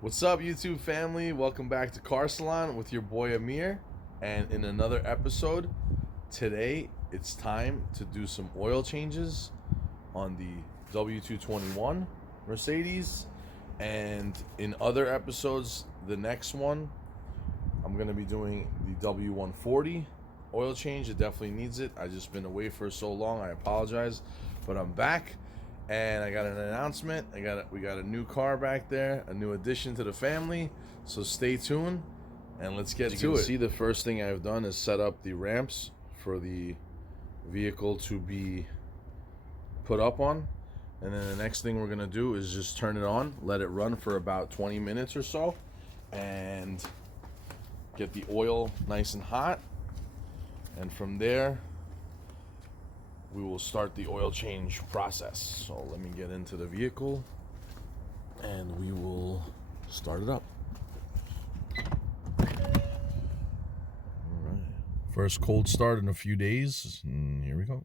What's up, YouTube family? Welcome back to Car Salon with your boy Amir. And in another episode, today it's time to do some oil changes on the W221 Mercedes. And in other episodes, the next one, I'm going to be doing the W140 oil change. It definitely needs it. I've just been away for so long. I apologize, but I'm back. And I got an announcement. We got a new car back there, a new addition to the family. So stay tuned and let's get to it. As you can see, the first thing I've done is set up the ramps for the vehicle to be put up on. And then the next thing we're gonna do is just turn it on, let it run for about 20 minutes or so, and get the oil nice and hot. And from there, we will start the oil change process. So let me get into the vehicle and we will start it up. All right. First cold start in a few days. And here we go.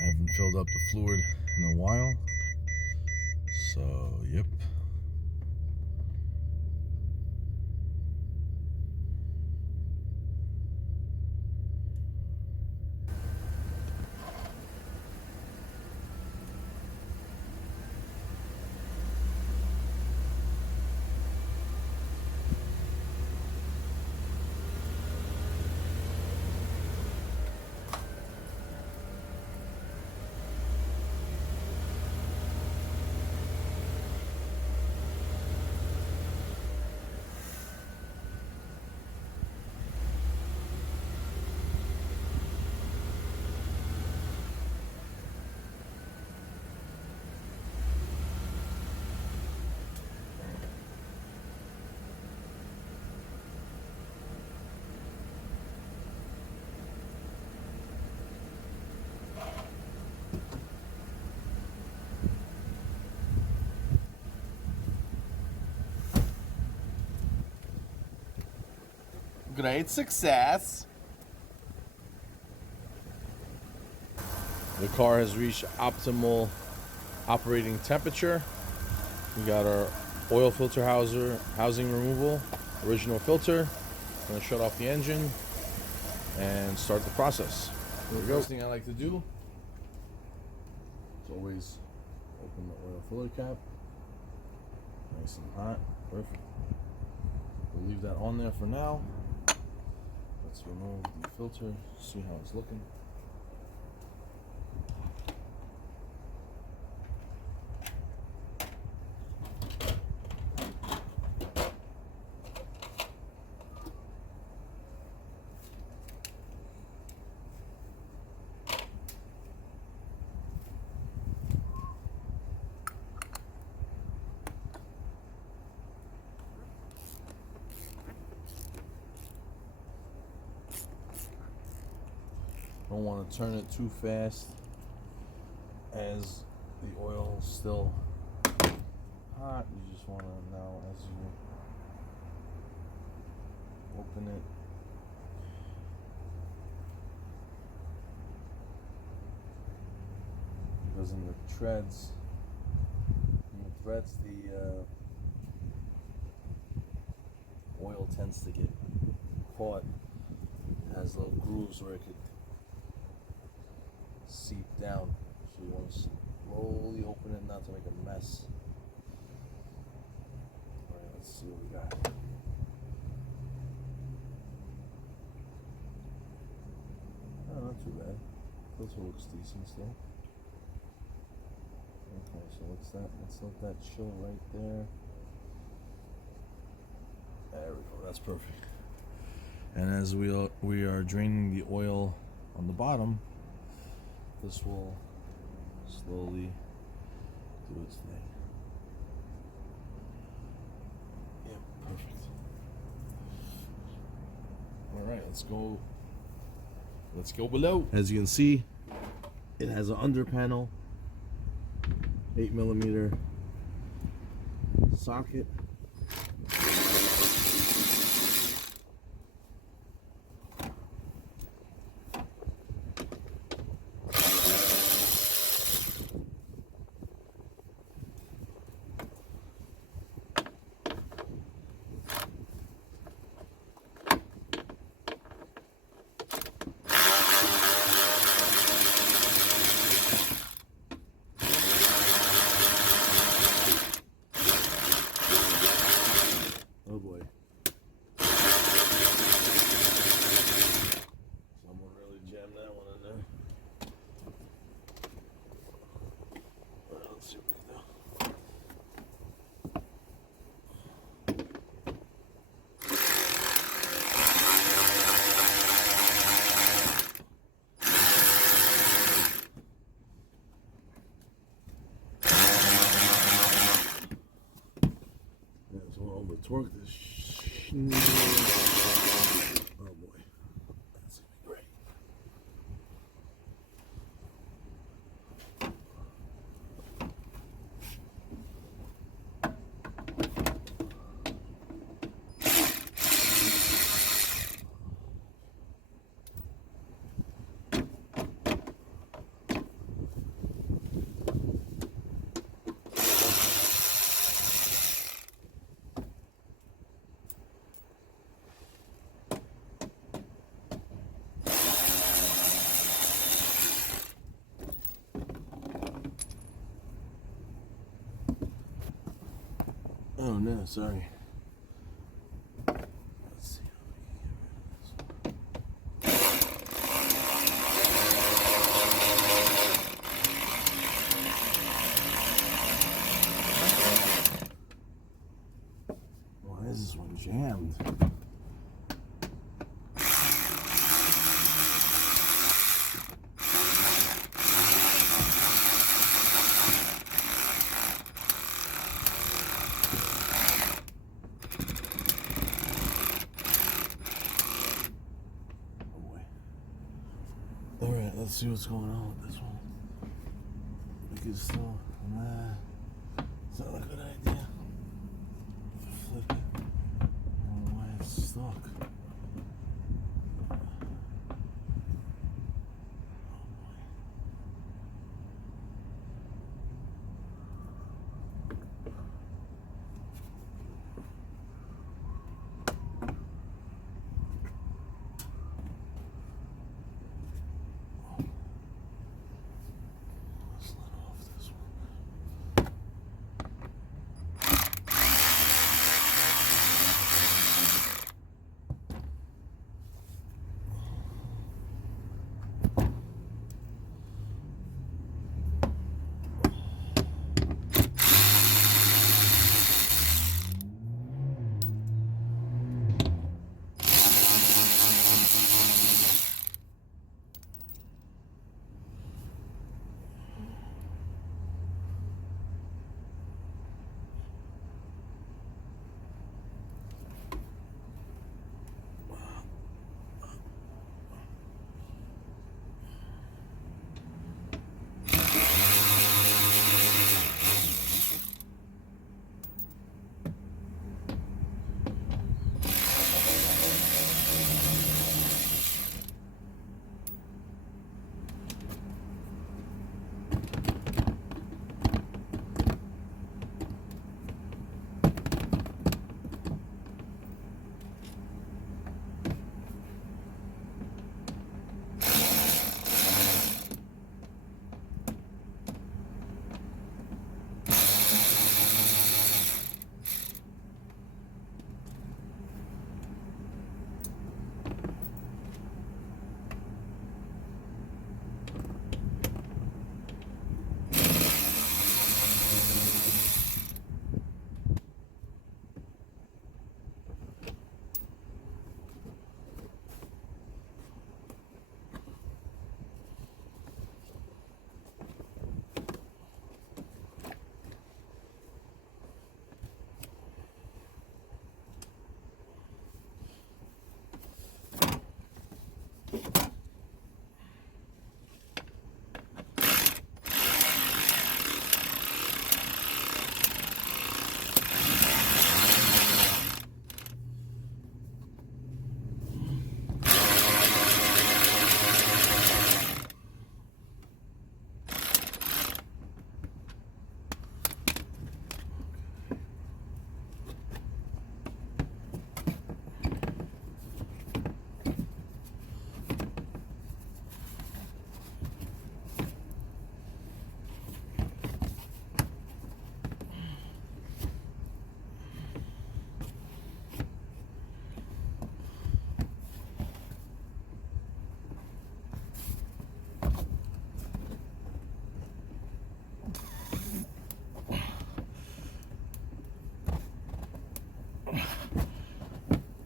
I haven't filled up the fluid in a while. So, yep. Great success. The car has reached optimal operating temperature. We got our oil filter housing removal, original filter. I'm gonna shut off the engine and start the process. Here we go. First thing I like to do is always open the oil filler cap. Nice and hot, perfect. We'll leave that on there for now. Let's remove the filter, see how it's looking. Don't want to turn it too fast as the oil is still hot. You just want to, now as you open it, because in the threads, the oil tends to get caught. It has little grooves where it could seep down, so you want to slowly open it not to make a mess. Alright, let's see what we got. Oh, not too bad. Filter looks decent still. Okay, so let's let that chill right there. There we go, that's perfect. And as we are draining the oil on the bottom, this will slowly do its thing. Yep, perfect. Alright, let's go below. As you can see, it has an under panel, 8mm socket. work this. Oh boy, that's gonna be great. Oh no, sorry. Let's see how we can get rid of this. Why is this one jammed? Alright, let's see what's going on with this one. Because still, it's not a good idea. Flip it. I don't know why it's stuck.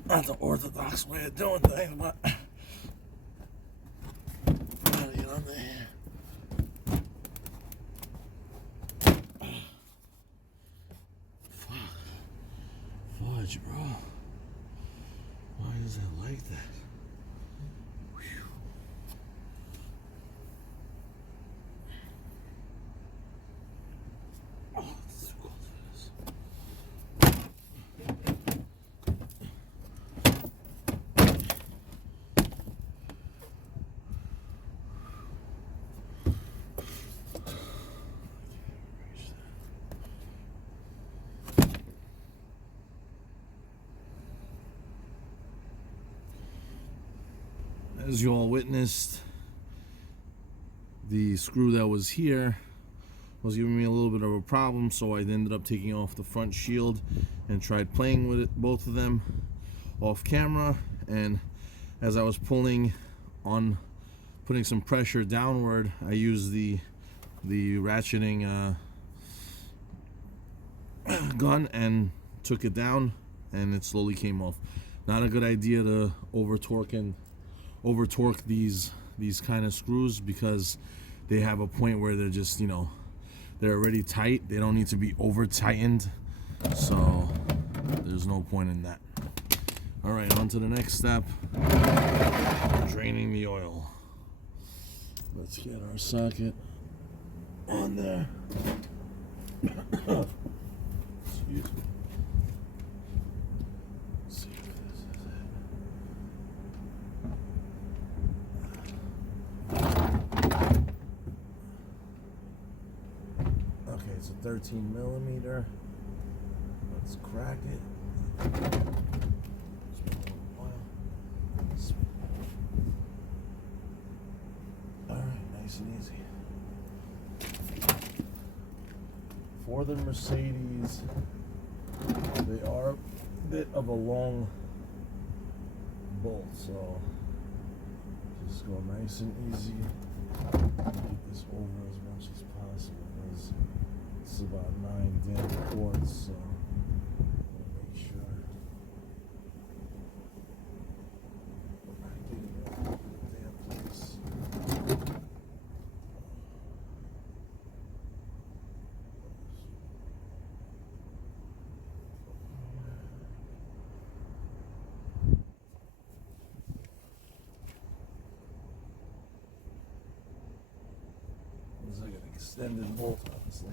Not the orthodox way of doing things, but gotta get under here. Fuck. much, bro. Why is it like that? Whew. Oh, it's too cold for this. As you all witnessed, the screw that was here was giving me a little bit of a problem, so I ended up taking off the front shield and tried playing with it, both of them off camera. And as I was putting some pressure downward, I used the ratcheting gun and took it down, and it slowly came off. Not a good idea to over torque these kind of screws, because they have a point where they're just, you know, they're already tight. They don't need to be over tightened, so there's no point in that. All right, on to the next step, draining the oil. Let's get our socket on there. Excuse me. Let's see if this is it. Okay, it's a 13 millimeter. Let's crack it. All right, nice and easy. For the Mercedes, they are a bit of a long bolt, so just go nice and easy. Get this over as much as possible, because it's about 9 damn quarts, so make sure I get it all in the damn place. It's like an extended bolt, honestly.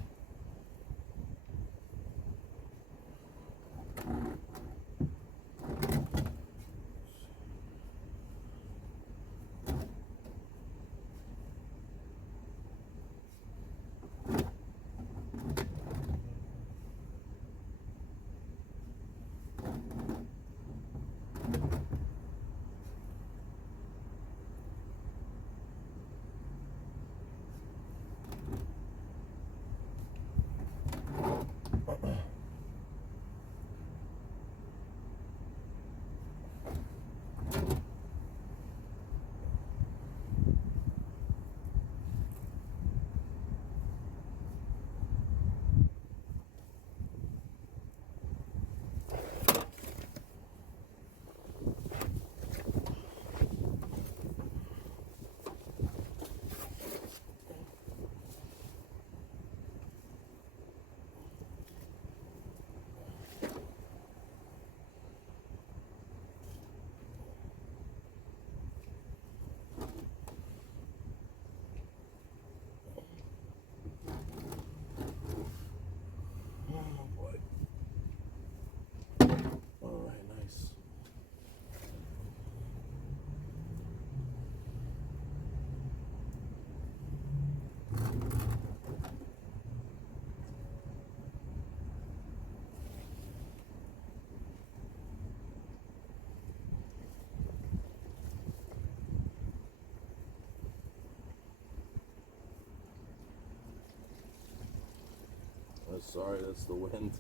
Oh, sorry, that's the wind.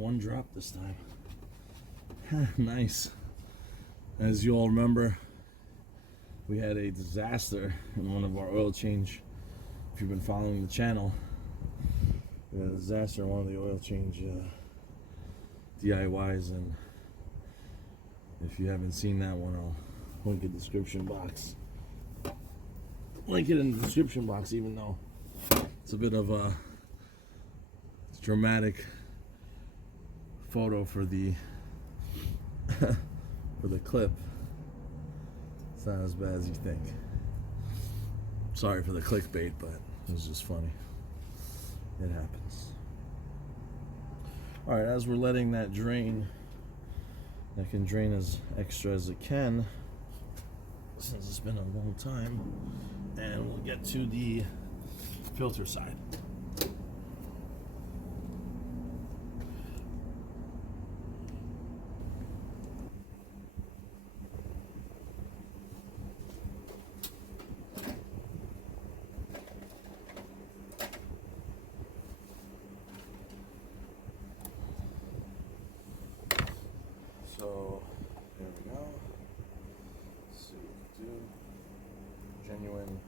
one drop this time. Nice. As you all remember, we had a disaster in one of our oil change. If you've been following the channel, we had a disaster in one of the oil change DIYs, and if you haven't seen that one, I'll link it in the description box. Link it in the description box, even though it's a bit of a dramatic photo for the for the clip. It's not as bad as you think. Sorry for the clickbait, but it was just funny. It happens. Alright, as we're letting that drain, that can drain as extra as it can, since it's been a long time, and we'll get to the filter side. So there we go. Let's see what we can do. Genuine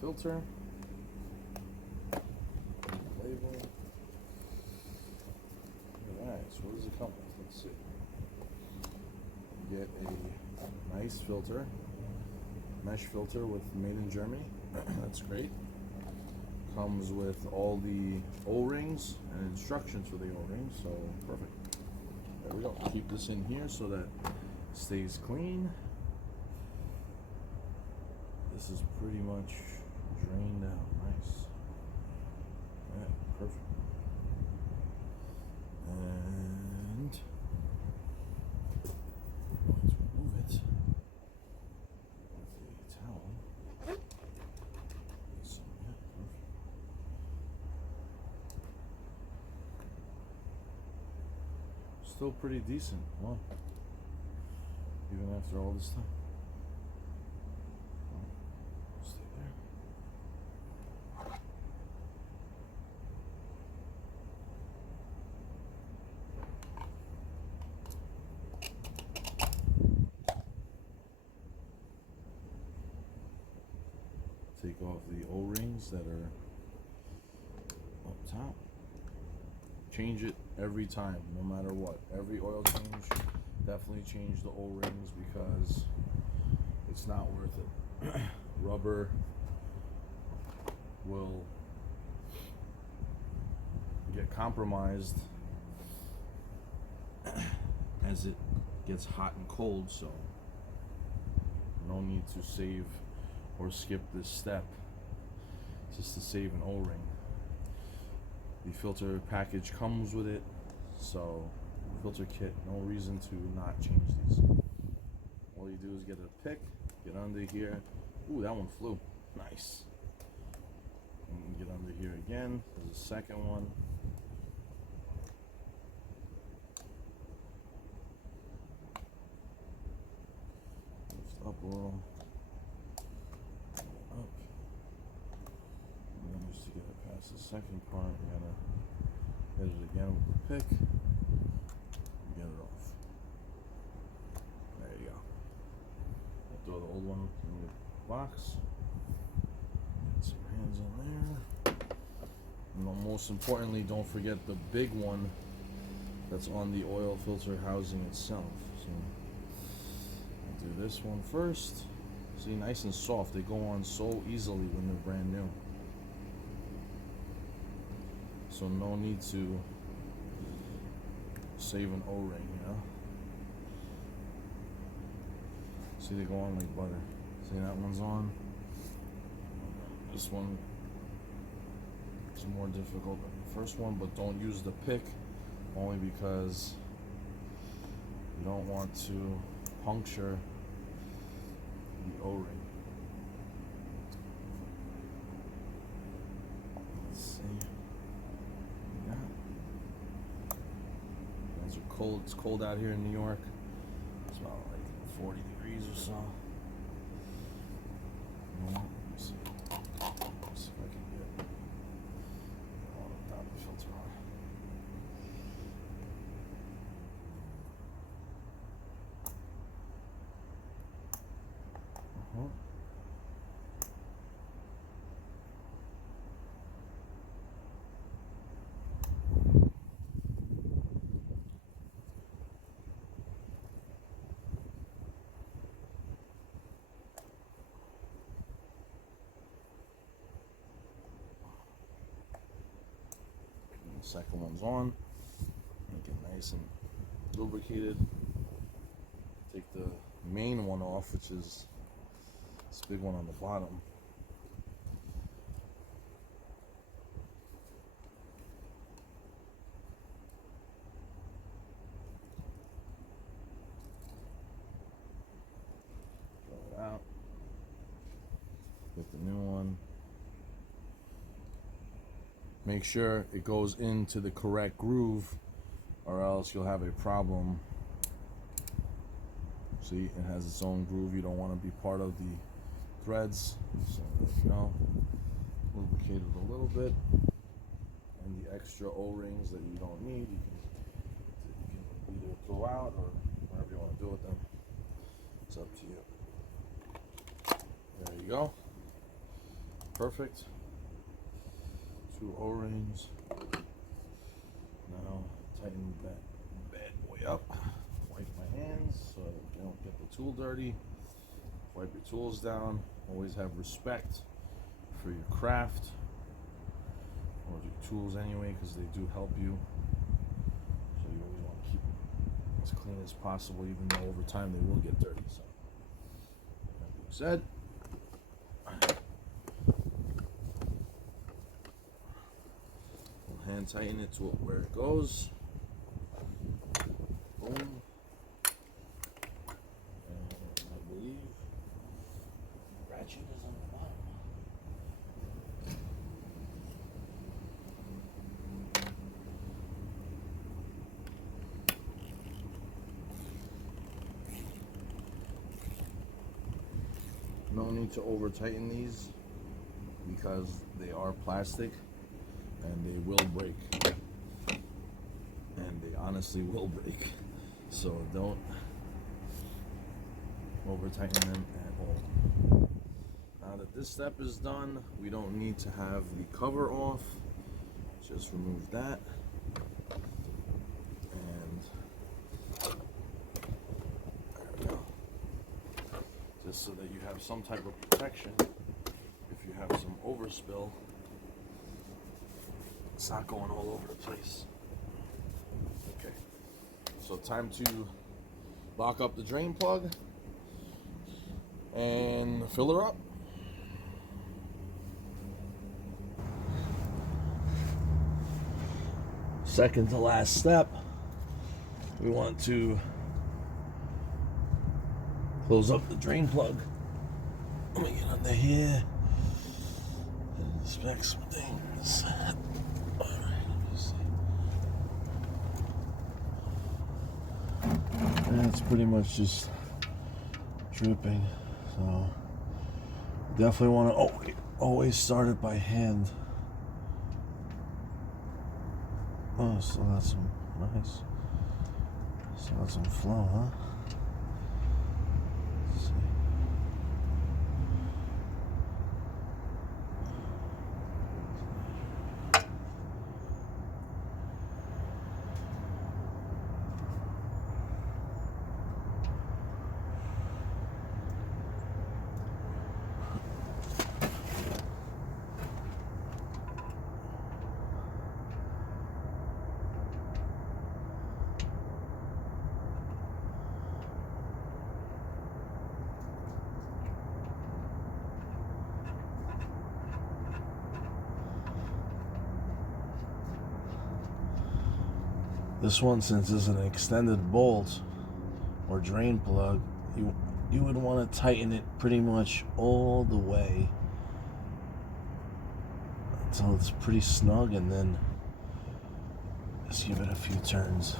filter. Label. Alright, so what does it come with? Let's see. You get a nice filter. Mesh filter with made in Germany. That's great. Comes with all the O-rings and instructions for the O-rings, so perfect. There we go. Keep this in here so that it stays clean. This is pretty much drained out. Nice. Yeah, perfect. And I'm going to remove it with a towel. So, yeah, perfect. Still pretty decent. Wow. Even after all this time. Stay there. Take off the O-rings that are up top. Change it every time, no matter what. Every oil change, definitely change the O-rings because it's not worth it. Rubber will get compromised as it gets hot and cold, so no need to save or skip this step just to save an O-ring. The filter package comes with it, so filter kit, no reason to not change these. All you do is get a pick, get under here. Ooh, that one flew. Nice. And get under here again. There's a second one. Lift up a little. Up. Managed to get it past the second part. We gotta hit it again with the pick. Get it off. There you go. I'll throw the old one in the box. Get some hands on there. And most importantly, don't forget the big one that's on the oil filter housing itself. So I'll do this one first. See, nice and soft. They go on so easily when they're brand new. So no need to save an O-ring, you know? See, they go on like butter. See, that one's on. This one is more difficult than the first one, but don't use the pick only because you don't want to puncture the O-ring. Let's see. Yeah. Those are cold. It's cold out here in New York. It's about like 40 degrees or so. Let me see. Let's see if I can get all the top filter on. the second one's on. Make it nice and lubricated. Take the main one off, which is this big one on the bottom. Throw it out. Get the new one. Make sure it goes into the correct groove, or else you'll have a problem. See, it has its own groove. You don't want to be part of the threads. So there you go. Lubricate it a little bit. And the extra O-rings that you don't need, you can either throw out or whatever you want to do with them. It's up to you. There you go. Perfect. 2 O-rings. Now tighten that bad boy up. Wipe my hands so I don't get the tool dirty. Wipe your tools down. Always have respect for your craft or your tools anyway, because they do help you. So you always want to keep them as clean as possible, even though over time they will get dirty. So that being said, we'll hand tighten it to where it goes. Boom. And I believe the ratchet is on the bottom. No need to over tighten these because they are plastic and they will break. And they honestly will break. So don't over tighten them at all. Now that this step is done, we don't need to have the cover off. Just remove that. And there we go. Just so that you have some type of protection if you have some overspill. It's not going all over the place. Okay, so time to lock up the drain plug and fill her up. Second to last step, we want to close up the drain plug. Let me get under here and inspect some things. And it's pretty much just dripping, so definitely want to always start it by hand. Oh, still got some nice, still got some flow, huh? Let's see. This one, since it's an extended bolt or drain plug, you would want to tighten it pretty much all the way until it's pretty snug, and then just give it a few turns.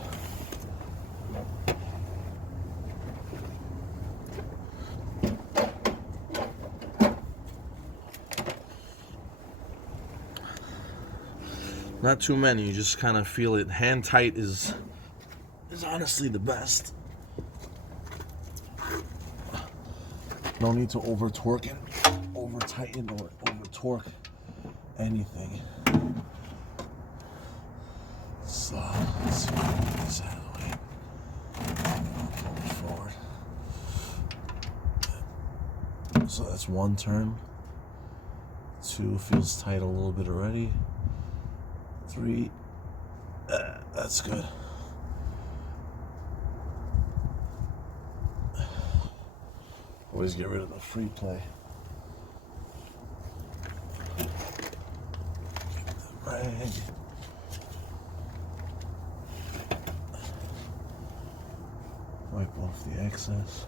Not too many, you just kind of feel it. Hand tight is honestly the best. No need to over torque it, over tighten, or over torque anything. So let's see if we can get this out of the way. Pull it forward. So that's one turn. 2 feels tight a little bit already. 3, That's good. Always get rid of the free play. Right. Wipe off the excess.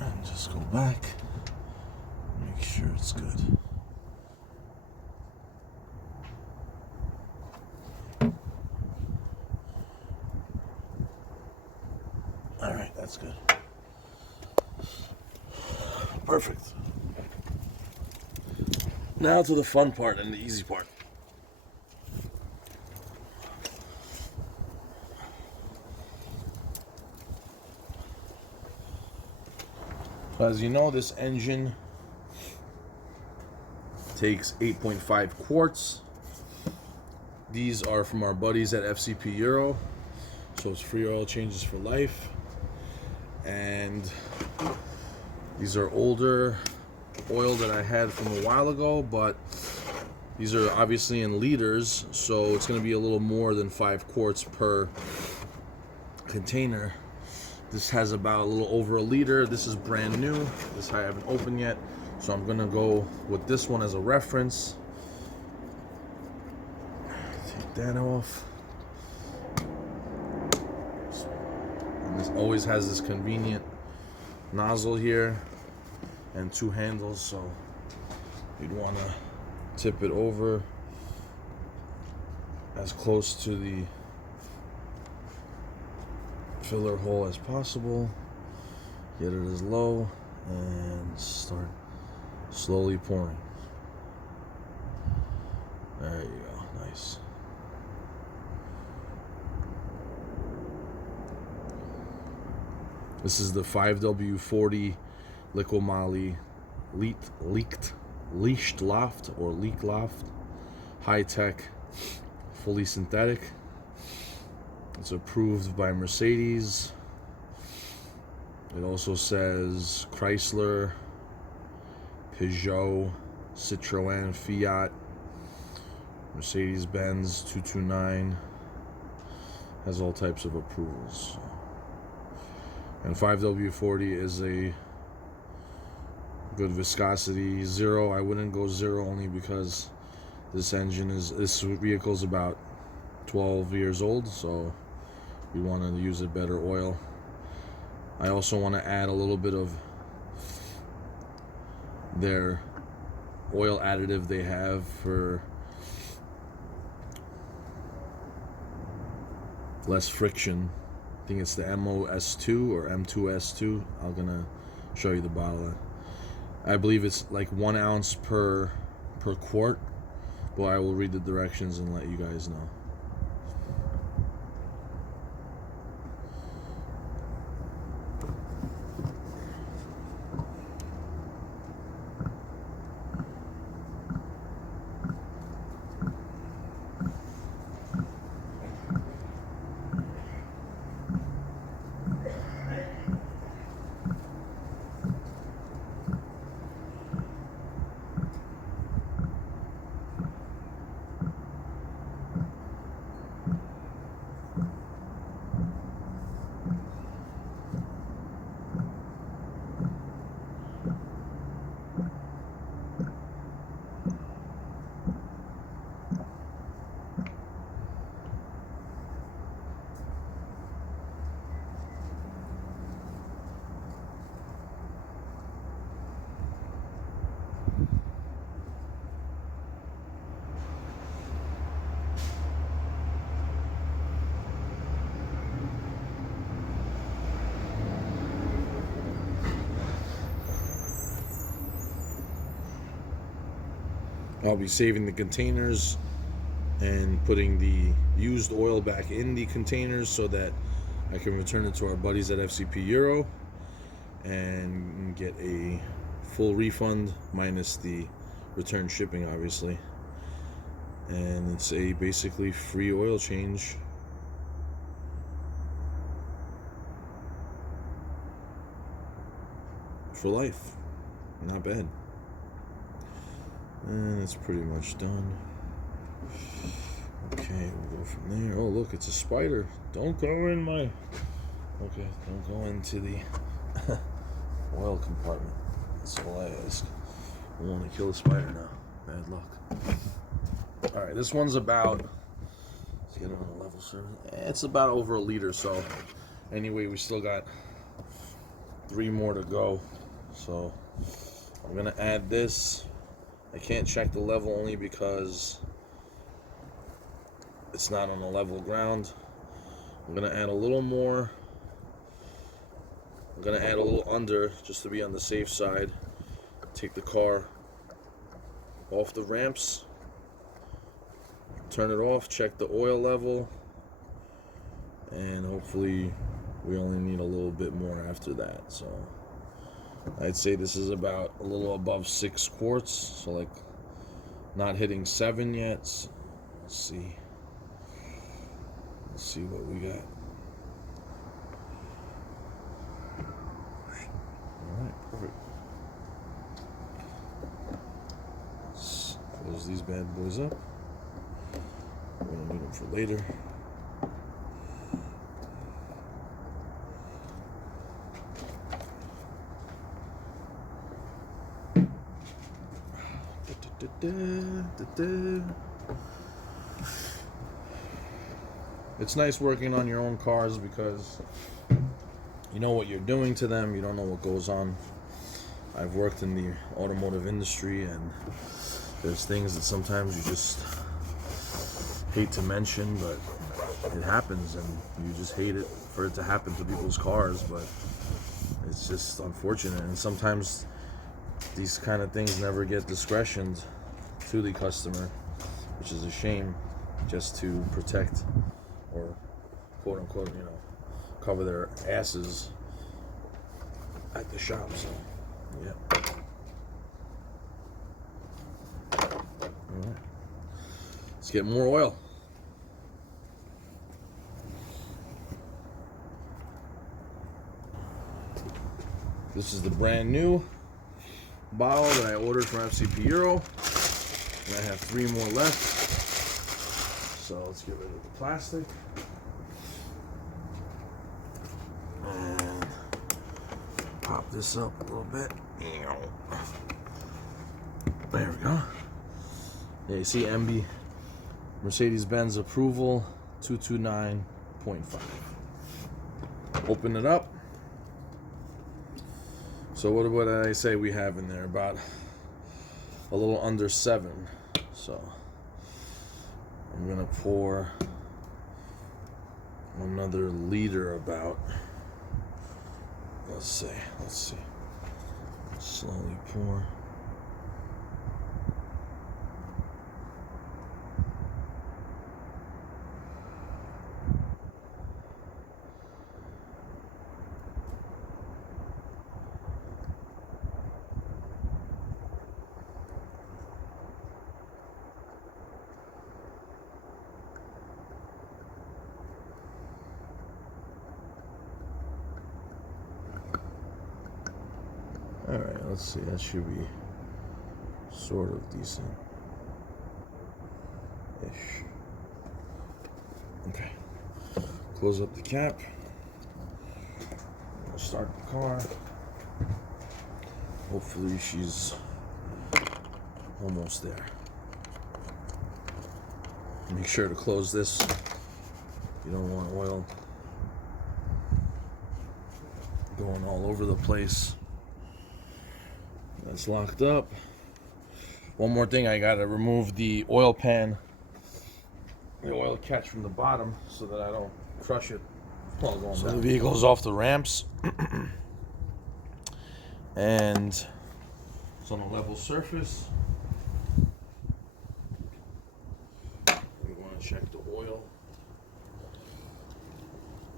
And just go back. Make sure it's good. Alright, that's good. Perfect. Now to the fun part and the easy part. As you know, this engine takes 8.5 quarts. These are from our buddies at FCP Euro, so it's free oil changes for life. And these are older oil that I had from a while ago, but these are obviously in liters, so it's going to be a little more than 5 quarts per container. This has about a little over a liter. This is brand new. This I haven't opened yet, so I'm going to go with this one as a reference. Take that off. And this always has this convenient nozzle here and 2 handles, so you'd want to tip it over as close to the filler hole as possible. Get it as low and start slowly pouring. There you go, nice. This is the 5W40 Liqui Moly Leashed Loft or Leak Loft, high tech, fully synthetic. It's approved by Mercedes. It also says Chrysler, Peugeot, Citroën, Fiat, Mercedes-Benz 229. Has all types of approvals. And 5W40 is a good viscosity. Zero, I wouldn't go zero only because this vehicle is about 12 years old, so we want to use a better oil. I also want to add a little bit of their oil additive they have for less friction. I think it's the MOS2 or M2S2. I'm gonna show you the bottle. I believe it's like 1 ounce per quart, but I will read the directions and let you guys know. I'll be saving the containers and putting the used oil back in the containers so that I can return it to our buddies at FCP Euro and get a full refund minus the return shipping, obviously. And it's a basically free oil change. For life. Not bad. And it's pretty much done. Okay, we'll go from there. Oh, look, it's a spider. Don't go in my... Okay, don't go into the oil compartment. That's all I ask. I want to kill a spider now. Bad luck. Alright, this one's about... Let's get it on a level service. It's about over a liter, so... Anyway, we still got 3 more to go. So, I'm going to add this. I can't check the level only because it's not on a level ground. I'm going to add a little more. I'm going to add a little under just to be on the safe side. Take the car off the ramps. Turn it off, check the oil level. And hopefully we only need a little bit more after that. So I'd say this is about a little above 6 quarts. So like not hitting 7 yet. So let's see. Let's see what we got. Alright, perfect. Let's close these bad boys up. We're gonna need them for later. It's nice working on your own cars because you know what you're doing to them. You don't know what goes on. I've worked in the automotive industry, and there's things that sometimes you just hate to mention, but it happens, and you just hate it for it to happen to people's cars. But it's just unfortunate, and sometimes these kind of things never get discretioned to the customer, which is a shame, just to protect or quote unquote, you know, cover their asses at the shop. So yeah. Alright. Let's get more oil. This is the brand new bottle that I ordered from FCP Euro. And I have 3 more left. So let's get rid of the plastic. And pop this up a little bit. There we go. Yeah, you see MB, Mercedes-Benz approval 229.5. Open it up. So what did I say we have in there? About a little under 7. So I'm gonna pour another liter about. Let's see. Slowly pour. Alright, let's see, that should be sort of decent-ish. Okay, close up the cap. We'll start the car. Hopefully she's almost there. Make sure to close this. You don't want oil going all over the place. That's locked up. One more thing, I gotta remove the oil pan, the oil catch from the bottom, so that I don't crush it while going down. The vehicle's off the ramps, and it's on a level surface. We want to check the oil,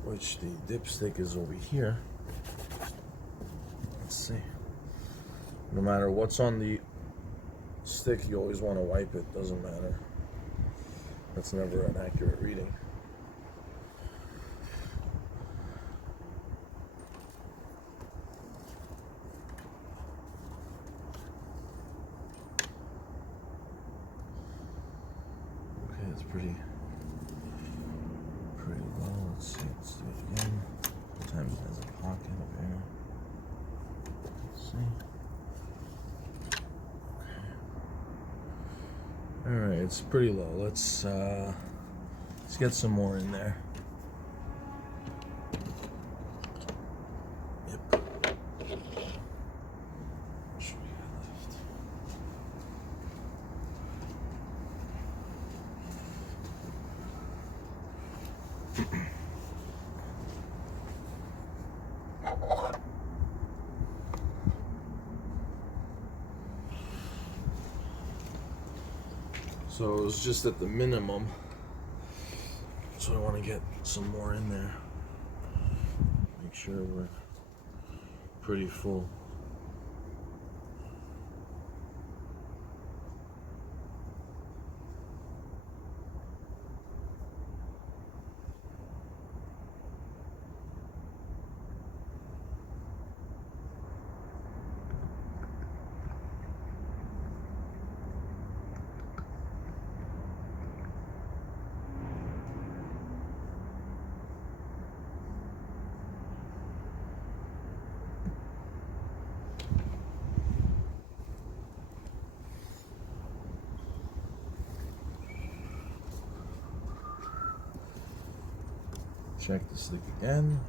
which the dipstick is over here. Let's see. No matter what's on the stick, you always want to wipe it. Doesn't matter. That's never an accurate reading. pretty low. Let's see, let's do it again. Sometimes it has a pocket of air. Let's see. Okay. Alright, it's pretty low. Let's get some more in there. So it was just at the minimum, so I want to get some more in there. Make sure we're pretty full. Check this leak again.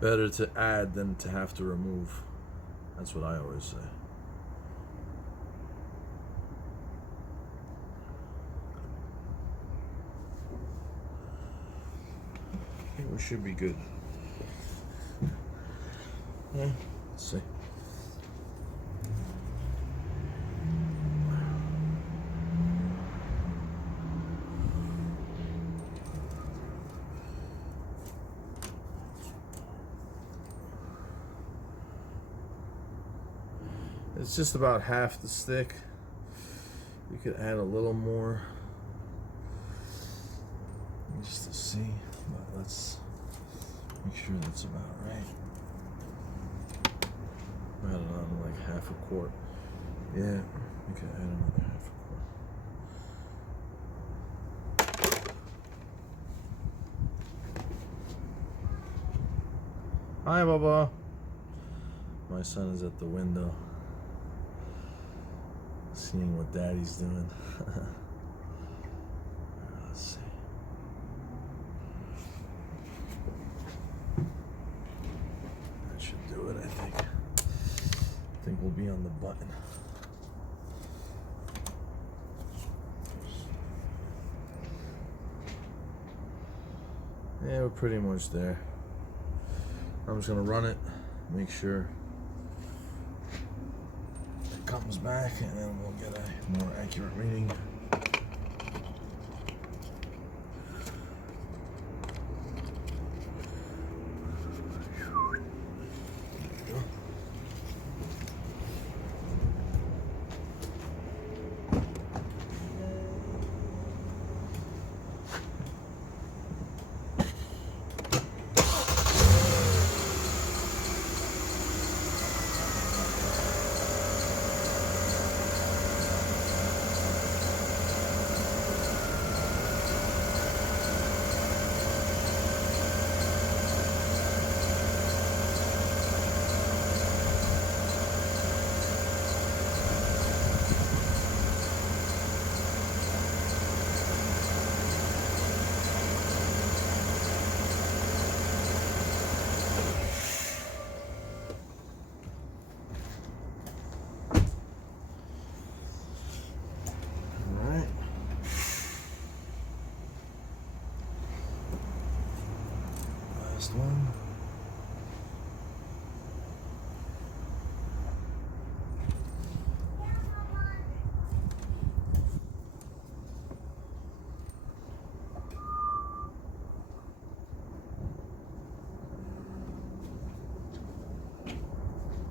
Better to add than to have to remove. That's what I always say. I think we should be good. Yeah, let's see. It's just about half the stick. You could add a little more just to see, but let's make sure that's about right. Add on like half a quart. Yeah, we could add another half a quart. Hi, Bubba. My son is at the window, seeing what Daddy's doing. Let's see. That should do it, I think. I think we'll be on the button. Yeah, we're pretty much there. I'm just gonna run it, make sure comes back, and then we'll get a more accurate reading.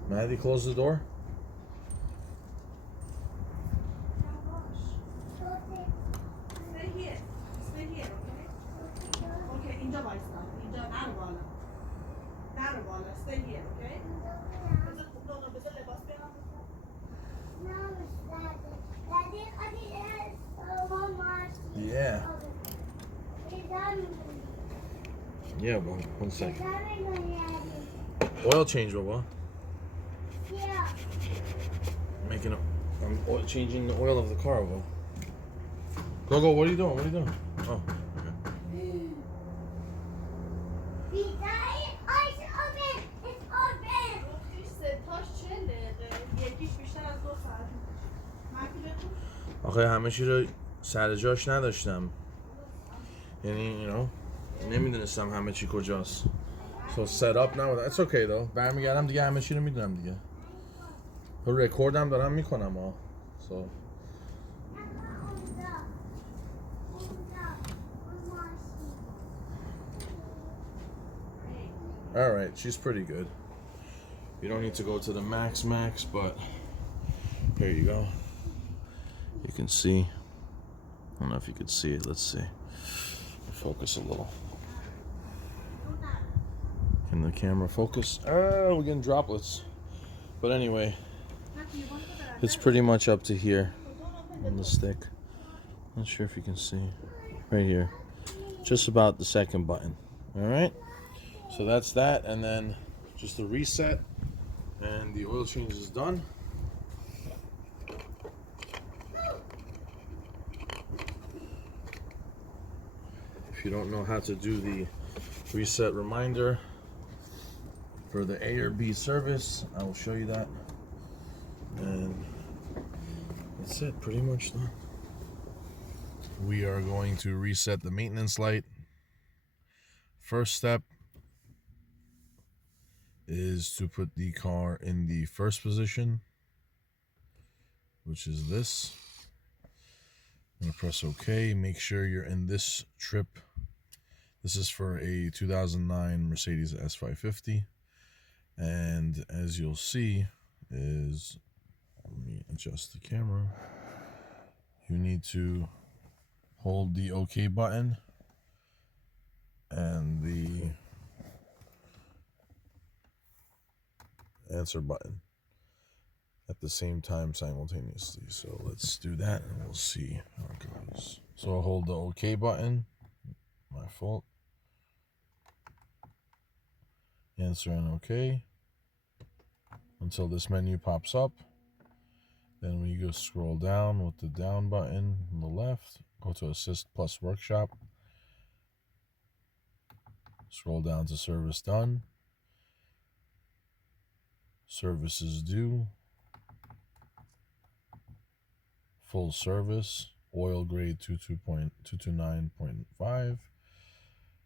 Maddie, close the door. Stay here. Stay here, okay? Okay, اینجا وایسا. اینجا نرو بالا. نرو بالا. Stay here, okay? بذار لباس بیارم. Yeah. Yeah, well, 1 second. Oil change, Baba. Yeah. I'm changing the oil of the car, Baba. Go, what are you doing? What are you doing? Oh, okay. آخه همه چی رو سر جاش نداشتم. یعنی نمیدونستم همه چی کجاست. So set up now. It's okay though. برمیگردم دیگه همه چی رو میدونم دیگه. تو رکوردم دارم میکنم ها. So all right, she's pretty good. You don't need to go to the max, but here you go. You can see. I don't know if you can see it. Let's see. Focus a little. Can the camera focus? Oh, we're getting droplets. But anyway, it's pretty much up to here on the stick. Not sure if you can see. Right here. Just about the second button. Alright? So that's that. And then just a reset. And the oil change is done. If you don't know how to do the reset reminder for the A or B service, I will show you that. And that's it, pretty much done. We are going to reset the maintenance light. First step is to put the car in the first position, which is this. I'm going to press OK. Make sure you're in this trip. This is for a 2009 Mercedes S550. And as you'll see is, let me adjust the camera. You need to hold the OK button and the answer button at the same time simultaneously. So let's do that and we'll see how it goes. So I'll hold the OK button. My fault. Answer and OK until this menu pops up. Then when you go scroll down with the down button on the left, go to Assist Plus Workshop. Scroll down to Service Done. Services due. Full service. Oil grade 229.5.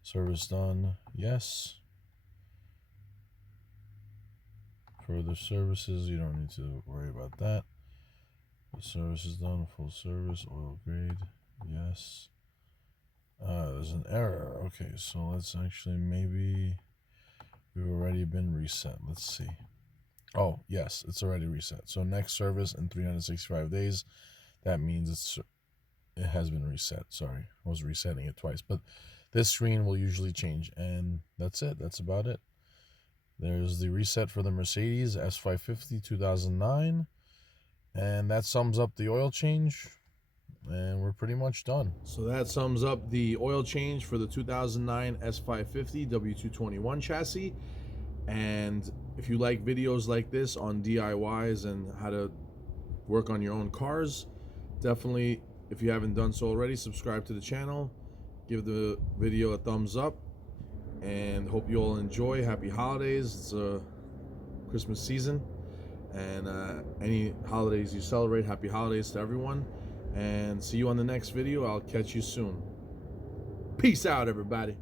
Service done. Yes. Further services, you don't need to worry about that. The service is done. Full service. Oil grade. Yes. There's an error. Okay, so let's actually maybe we've already been reset. Let's see. Oh, yes, it's already reset. So next service in 365 days. That means it has been reset. Sorry, I was resetting it twice. But this screen will usually change. And that's it. That's about it. There's the reset for the Mercedes S550 2009. And that sums up the oil change. And we're pretty much done. So that sums up the oil change for the 2009 S550 W221 chassis. And if you like videos like this on DIYs and how to work on your own cars, definitely, if you haven't done so already, subscribe to the channel, give the video a thumbs up, and hope you all enjoy. Happy holidays. It's a Christmas season, and any holidays you celebrate, happy holidays to everyone, and see you on the next video. I'll catch you soon. Peace out, everybody.